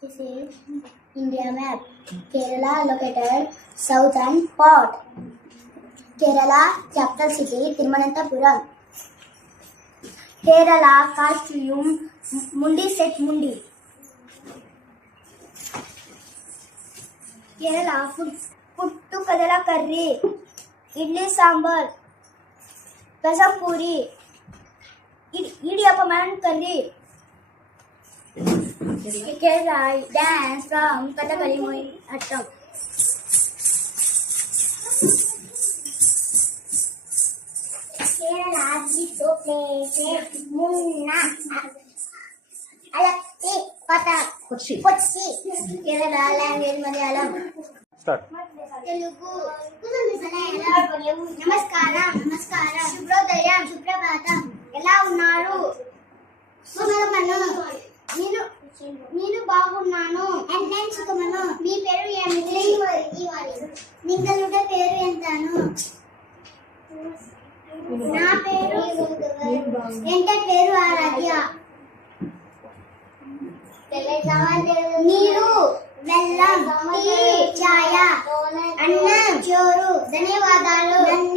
This is India map. Kerala located southern part. Kerala capital city Thiruvananthapuram. Kerala costume Mundi set Mundi. Kerala food puttu kadala curry, idli sambar, pesam puri, idiyappam and curry. Kerala dance from Kathakali Mohiniyattam. Kerala disco places Munna, Alappi, Patak, Kochi. Kerala language Malayalam. Start. Telugu, Malayalam, Namaskaram, Shubhodayam, Suprabhatam, ఎలా ఉన్నారు? నేను బాగున్నాను. నేను సుఖమను. మీ పేరు ఏమిటి? నింగలుడే పేరు ఎంతను? నా పేరు ఎంత పేరు ఆరాధ్య. నీరు, బెల్లం, టీ, ఛాయ, అన్నం, చోరు. ధన్యవాదాలు.